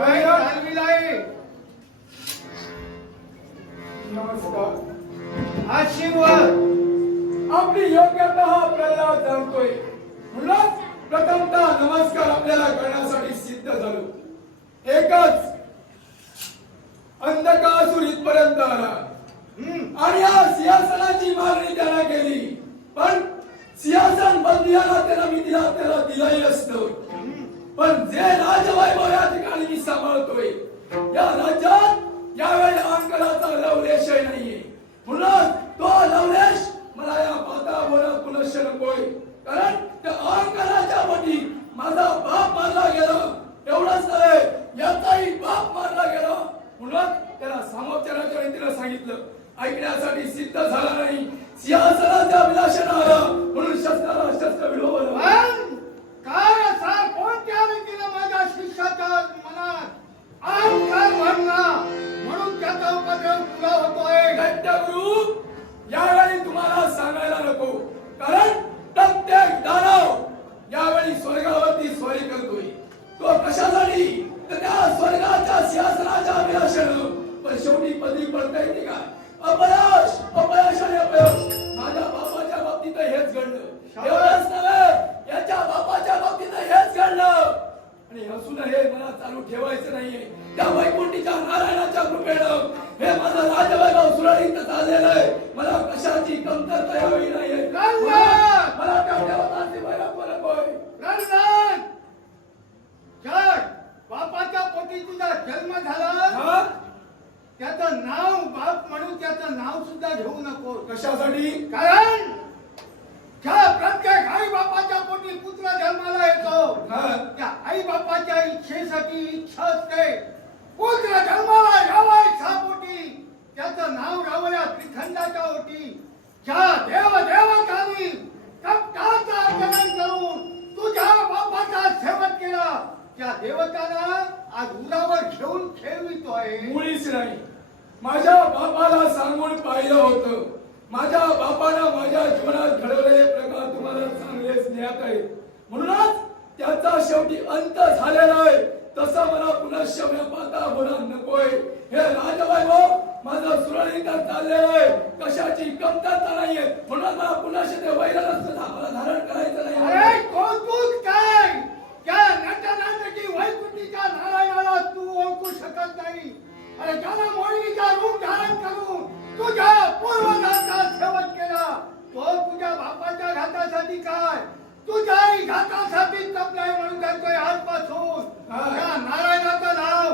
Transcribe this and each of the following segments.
जय चालविलाय नमस्कार. आशीर्वाद आपली योग्यता हा प्रल्हाद जाणतोय म्हणूनच प्रथमतः नमस्कार आपल्याला करण्यासाठी सिद्ध झालो. एकच अंधकासुर इथपर्यंत आला आणि या सिंहासनाची मागणी त्याला केली, पण सिंहासन बंदियाला त्याला दिलंही असतं. पण जे राजवैभव या ठिकाणी मी सांभाळतोय या राज्यात यावेळी अहंकाराचा लवलेशही नाहीये. म्हणून तो लवलेश मला या वातावरणात पुनश्च नकोय. कारण त्या अहंकाराच्या पोटी माझा बाप मारला गेला, एवढंच नव्हे याचाही बाप मारला गेला. म्हणून त्याला सामोपचाराच्या रीतीने सांगितलं, ऐकण्यासाठी सिद्ध झाला नाही. सिंहासनाच्या विलाशाने आला म्हणून शस्त्राला शस्त्र विडवलं. काय असा कोणत्या रीतीने माझ्या शिष्याच्या मनात अहंकार भरला म्हणून त्याचा उपद्रव तुला होतोय. गट्टगुरु यावेळी तुम्हाला सांगायला नको, कारण प्रत्येक दानव यावेळी स्वर्गावरती स्वारी करतोय. तो कशासाठी तर त्या स्वर्गाच्या सिंहासनाच्या अभिलाषेनं. पण शेवटी पदरी पडता येते का? अपयश अपयश आणि अपयश. माझ्या बापाच्या बाबतीत हेच घडलं, एवढंच नव्हे याच्या बापाच्या बाबतीत हेच घडलं. आणि असून हे मला चालू ठेवायचं नाहीये. त्या वैकुंठीच्या नारायणाच्या कृपेनं हे माझं राजवैभव सुरळीत चाललेलं आहे. मला कशाची कमतरता यावी नाहीये. मला त्या देवतांचे वैरत्व नकोय. रडणार जर बापाच्या पोटी तुझा जन्म झाला त्याचं नाव बाप म्हणून त्याचं नाव सुद्धा घेऊ नको. कशासाठी? कारण ज्या प्रत्येक आई बापाच्या पोटी पुत्र जन्माला येतो त्या आई बापाच्या इच्छेसाठी इच्छा असते. पुत्र जन्माला यावा इच्छापोटी त्याचं नाव रावल्या त्रिखंडाच्या ओटी. ज्या देवदेवतांनी कपटाचं आचरण करून तुझ्या बापाचा सेवक केला त्या देवताला आज उरावर घेऊन खेळवितोय. मुळीच नाही. माझ्या बापाला सांगून पाहिलं होतं. माझ्या बापानं माझ्या जीवनात घडवलेले प्रकार तुम्हाला चांगलेच ज्ञात आहेत. म्हणूनच त्याचा शेवटी अंत झालेला आहे. तसं मला पुनश्च व्यापाता होणार नकोय. हे राजवैभव माझं सुरळीत चाललेलं आहे, कशाची कमतरता नाहीये. म्हणून मला पुनश्च ते वैरत्व मला धारण करायचं नाही. अरे कौतुक काय त्या नटनाटकी वैकुंठीच्या नारायणाला तू ओळखू शकत नाही. अरे ज्याला मोहिनीचा रूप धारण करून तुझ्या पूर्वजांचा सेवक केला तो तुझ्या बापाच्या घातासाठी काय तुझ्याही घातासाठी तपलाय म्हणून जातोय आजपासून. या नारायणाचं नाव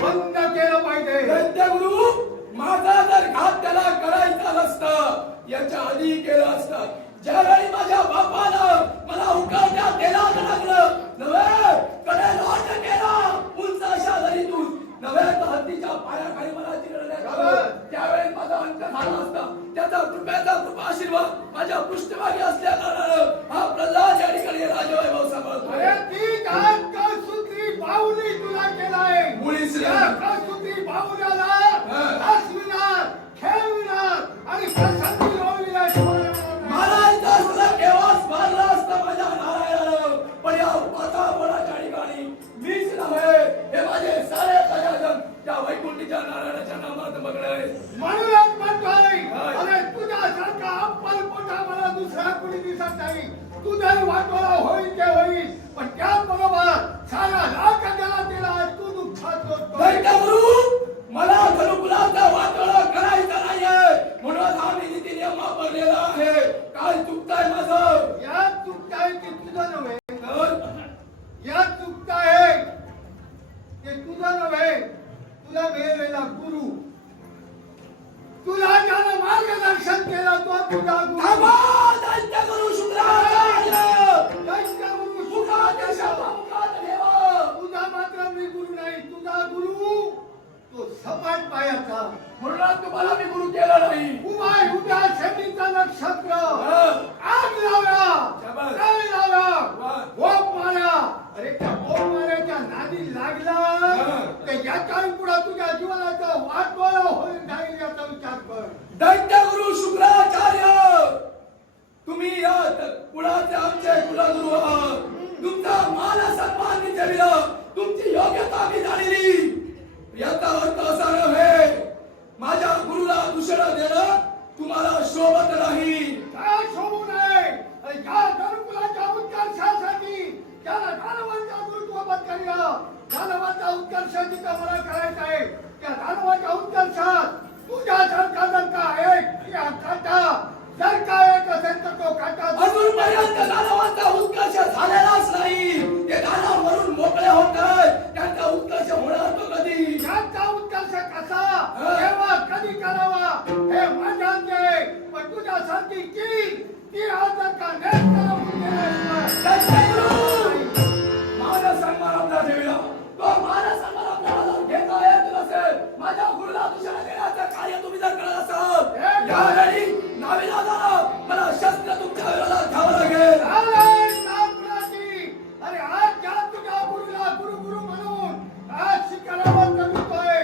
बंद केलं पाहिजे. दैत्यगुरु माझा जर घात त्याला करायचा नसता याच्या आधी केला असता. ज्यावेळी माझ्या बापानं मला उकाट्या तेलात लागलं नव्हे कडे लोट केला उंच अशा दरीतून नव्हे तर हत्तीच्या पायाखाली मला चिरडण्यात त्यावेळी माझा अंत झाला असता. त्याचा कृपेचा कृपा आशीर्वाद माझ्या पृष्ठभागी असल्या कारणानं हा प्रल्हाद या ठिकाणी राजवैभव सांभाळतो. अरे ती काय कसूत्री बाहुली तुला केलाय. मुळीच कसूत्री बाहुल्याला हसविणार खेळविणार आणि प्रसन्न होईल. मारायचा असला केव्हाच मारला असता माझ्या नारायणानं. पण या वातावरणाच्या ठिकाणी मीच नव्हे हे माझे सारे प्रजाजन त्या वैकुंठीच्या नारायणाच्या नामात बघणार. म्हणूनच म्हणतोय अरे तुझ्यासारखा अप्पल पोटा मला दुसरा कुणी दिसत नाही. तुझाही वाटोळा होईल ते होईल पण त्याचबरोबर सारा लाख त्याला तू दुःखात दैत्यगुरु मला धनुकुलाचा वाटोळा करायचा नाहीये. म्हणून आम्ही नीती नियम वापरलेला आहे. काय चुकताय माझं? यात चुकताय ते तुझं नव्हे. यात चुकताय ते तुझं नव्हे. तुला मिळालेला गुरु तुला ज्यानं मार्गदर्शन केलं तो तुझा गुरु. दैत्यगुरु शुक्राचार्य दैत्यगुरु शुक्राचार्य मुखात ठेवा. तुझा मात्र मी गुरु नाही. तुझा गुरु तो सपाट पायाचा. म्हणून तुम्हाला मी गुरु केला नाही. उद्या शनीचा नक्षत्र आग लावला काय लावला गोप मारा. अरे त्या गोप माऱ्याच्या नादी लागला ते याच्याही पुढे तुझ्या जीवनाचा वाटोळा होईल जाईल याचा विचार कर. दैत्यगुरु शुक्राचार्य तुम्ही या कुळाचे आमचे कुलगुरु आहात. तुमचा मान सन्मान मी ठेवला. तुमची योग्यता मी जाणली. दानवाचा उत्कर्ष जिथं मला करायचा आहे त्या दानवाच्या उत्कर्षात तुझ्यासारखा जर का एक या काटा जर का एक असेल तर तो काटा अजूनपर्यंत दानवांचा उत्कर्ष झालेलाच नाही. ते दानव मरून मोकळे होत त्यांचा उत्कर्ष होणार तो कधी. त्यांचा उत्कर्ष कसा केव्हा कधी करावा हे माझ्या आहे. पण तुझ्यासारखी ती आज जर का नेट करून मानस सन्मान आपला ठेवला. तो मानस सन्मान आपल्याला घेता येत नसेल. माझ्या गुरुला दुसऱ्या देण्याचं कार्य तुम्ही जर करत असाल यावेळी नाविलाजानं मला शस्त्र तुमच्या विरोधात घ्यावं लागेल. अरे आज ज्या तुझ्या गुरुला गुरु गुरु म्हणून आज शिकारावर करतोय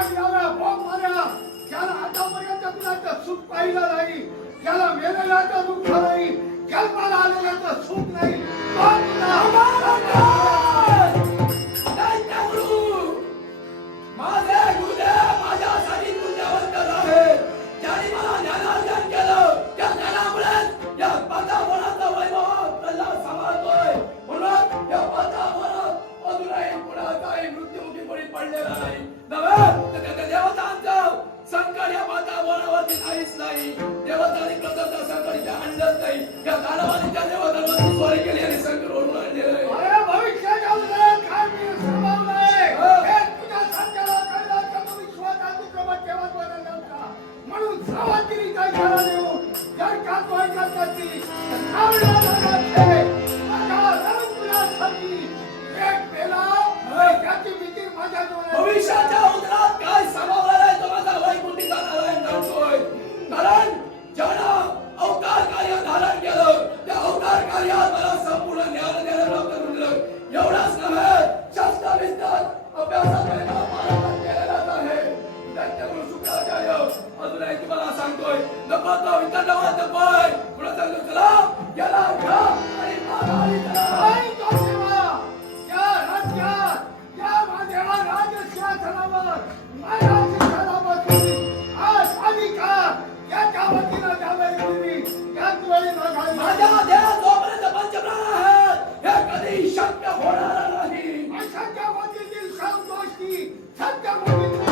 आज याला भोग मारा ज्याला आतापर्यंत तुला सुख पाहिलं नाही ज्याला मेलेल्याचं दुःख नाही जन्माला आलेल्याचं सुख नाही माझे गुरुदेव माझ्यासाठी पुण्यवंत आहे. ज्यांनी मला ज्ञानार्जन केलं त्या ज्ञानामुळे या वातावरणाचा वैभव प्रल्हाद सांभाळतोय. म्हणून या वातावरणात अजूनही कुणाचाही मृत्युमुखी कोणी पडलेला नाही. नव्हे तर त्या देवतांचं संकट या वातावरणावरती काहीच नाही. देवतांनी प्रथमतः संकट इथे आणलंच नाही. या दानवाने त्या देवतांवरती स्वारी केली आणि संकट ओढून आणलेलं आहे. अरे भविष्य जाऊन काय मी सांभाळलंय हे तुझ्या सत्याला कळलं का तू विश्वासात प्रभात ठेवत बदलला म्हणून सावधगिरी काय करा देऊ जर का तो ऐकत नसती तर नावला लागते माझा रंग तुला सांगी एक बेला त्याची भीती माझ्या डोळ्यात भविष्याच्या उदरात काय सामावलेलं आहे तो माझा वैकुंठीचा नारायण जाणतोय. कारण ज्यानं अवतार कार्य धारण केलं त्या अवतार कार्यात मला संपूर्ण ज्ञान द्यायला प्राप्त करून दिलं. एवढंच नव्हे शास्त्रविस्तार अभ्यासाकडे मला पारंगत केलेलाच आहे. दैत्यगुरु शुक्राचार्य अजूनही तुम्हाला सांगतोय नको तो वितंडवाद नकोय. पुढे सांगतो चला याला घ्या आणि माघारी चला. आई तो देवा या राज्यात या माझ्या राजसिंहासनावर माझ्या शिक्षणापासून आज अधिकार याच्या वतीनं द्यावे तुम्ही याच वेळी माघारी माझ्या देहात जोपर्यंत पंचप्राण आहेत हे कधी शक्य होणार नाही. अशक्य गोष्टीतील सर्व गोष्टी सत्य गोष्टी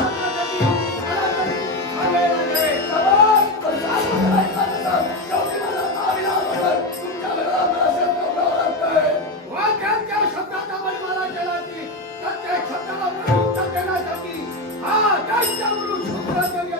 वाक्यांच्या शब्दाचा मला केला की प्रत्येक शब्दाला उत्तर देण्यासाठी हा दैत्यगुरु शुक्राचार्य